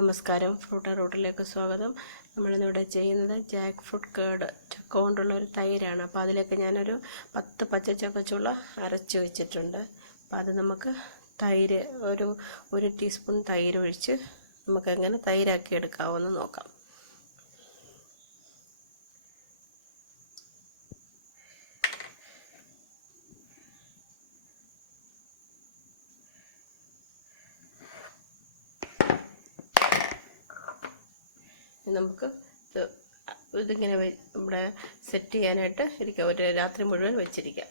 നമസ്കാരം, ഫ്രൂട്ട് റൂട്ടിലേക്ക് സ്വാഗതം. നമ്മളിന്നിവിടെ ചെയ്യുന്നത് ജാക്ക് ഫ്രൂട്ട് കേട് ചക്ക കൊണ്ടുള്ള ഒരു തൈരാണ്. അപ്പോൾ അതിലേക്ക് ഞാനൊരു 10 പച്ചച്ചക്കച്ചുള അരച്ച് വെച്ചിട്ടുണ്ട്. അപ്പോൾ അത് നമുക്ക് തൈര് ഒരു ടീസ്പൂൺ തൈര് ഒഴിച്ച് നമുക്കെങ്ങനെ തൈരാക്കി എടുക്കാമെന്ന് നോക്കാം. നമുക്ക് ഇതിങ്ങനെ ഇവിടെ സെറ്റ് ചെയ്യാനായിട്ട് ഇരിക്കാം. ഒരു രാത്രി മുഴുവൻ വെച്ചിരിക്കാം.